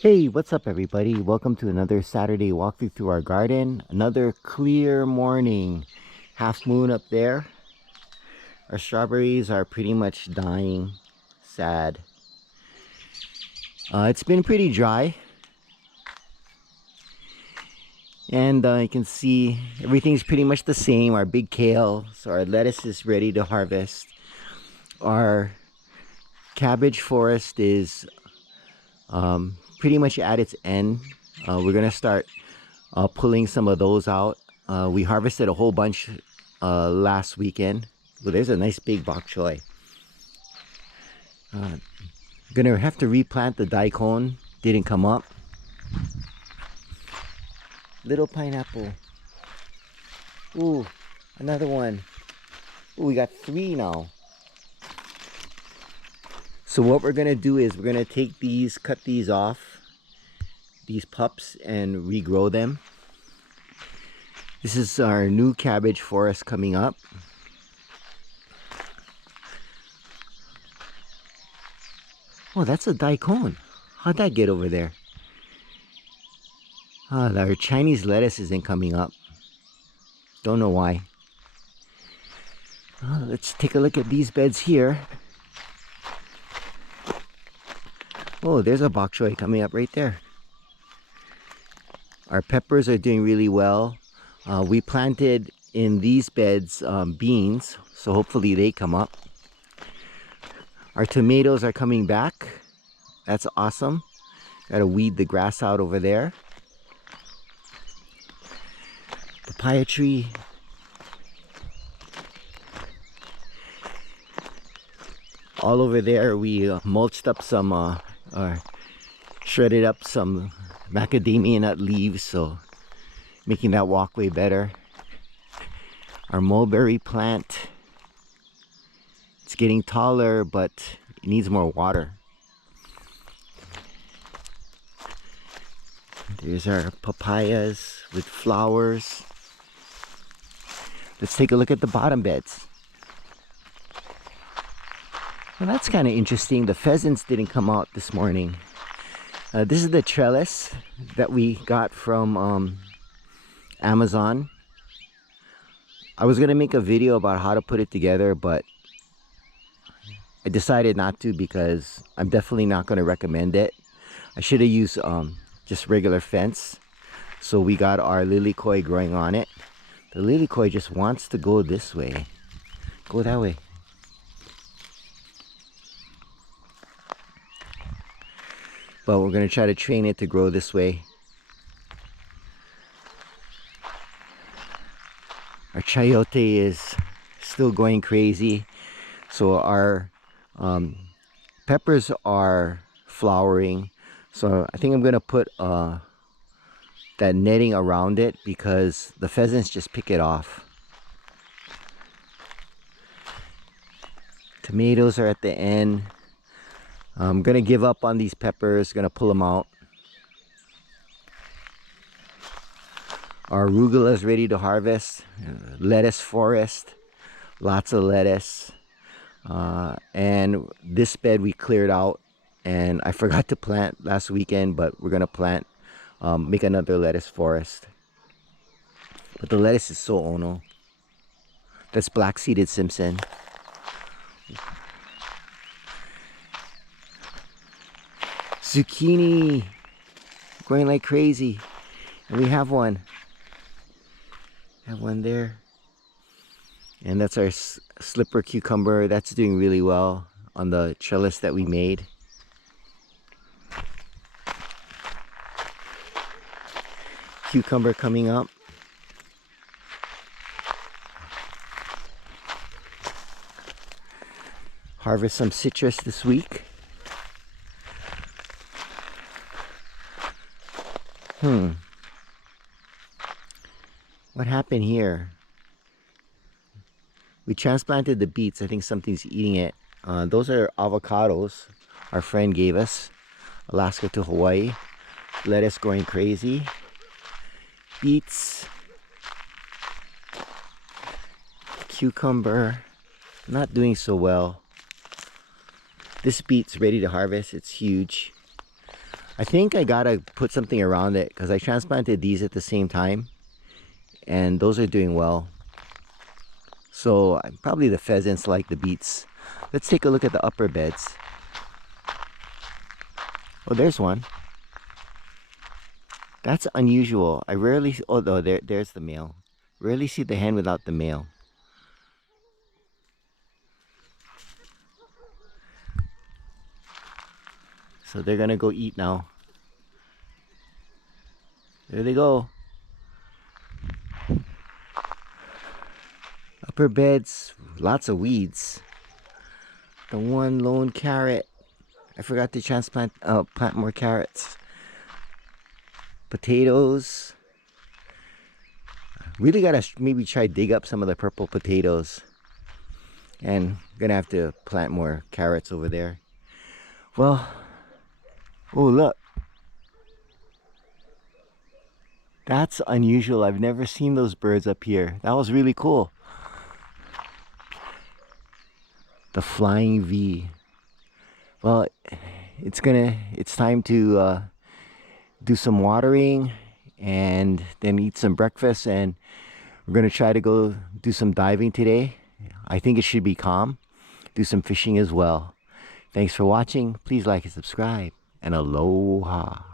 Hey, what's up everybody? Welcome to another Saturday walkthrough through our garden. Another clear morning. Half moon up there. Our strawberries are pretty much dying. Sad. It's been pretty dry. And you can see everything's pretty much the same. Our big kale, so our lettuce is ready to harvest. Our cabbage forest is pretty much at its end. We're gonna start pulling some of those out. We harvested a whole bunch last weekend. Well, there's a nice big bok choy. Gonna have to replant the daikon. Didn't come up. Little pineapple. Ooh, another one. Ooh, we got 3 now. So what we're gonna do is we're gonna take these, cut these off, these pups, and regrow them. This is our new cabbage forest coming up. Oh, that's a daikon. How'd that get over there? Our Chinese lettuce isn't coming up. Don't know why. Let's take a look at these beds here. Oh, there's a bok choy coming up right there. Our peppers are doing really well. We planted in these beds beans, so hopefully they come up. Our tomatoes are coming back. That's awesome. Gotta weed the grass out over there. Papaya tree. All over there we mulched up some shredded up some macadamia nut leaves, so making that walkway better. Our mulberry plant, it's getting taller, but it needs more water. There's our papayas with flowers. Let's take a look at the bottom beds. Well, that's kind of interesting. The pheasants didn't come out this morning. This is the trellis that we got from Amazon. I was gonna make a video about how to put it together, but I decided not to because I'm definitely not gonna recommend it. I should have used just regular fence. So we got our lilikoi growing on it. The lilikoi just wants to go this way. Go that way. But we're going to try to train it to grow this way. Our chayote is still going crazy. So our peppers are flowering. So I think I'm going to put that netting around it because the pheasants just pick it off. Tomatoes are at the end. I'm gonna give up on these peppers, gonna pull them out. Our arugula is ready to harvest. Lettuce forest, lots of lettuce. And this bed we cleared out, and I forgot to plant last weekend, but we're gonna plant, make another lettuce forest. But the lettuce is so ono. That's black-seeded Simpson. Zucchini growing like crazy, and we have one there, and that's our slipper cucumber. That's doing really well on the trellis that we made. Cucumber coming up. Harvest some citrus this week. What happened here? We transplanted the beets. I think something's eating it. Those are avocados our friend gave us. Alaska to Hawaii. Lettuce growing crazy. Beets. Cucumber. Not doing so well. This beet's ready to harvest. It's huge. I think I gotta put something around it because I transplanted these at the same time, and those are doing well. So probably the pheasants like the beets. Let's take a look at the upper beds. Oh, there's one. That's unusual. I rarely, oh no, there's the male. Rarely see the hen without the male. So they're gonna go eat now. There they go. Upper beds, lots of weeds. The one lone carrot. I forgot to plant more carrots. Potatoes. Really gotta maybe try dig up some of the purple potatoes. And gonna have to plant more carrots over there. Well, oh look. That's unusual. I've never seen those birds up here. That was really cool. The flying V. Well, it's time to do some watering and then eat some breakfast, and we're gonna try to go do some diving today. I think it should be calm. Do some fishing as well. Thanks for watching. Please like and subscribe, and aloha.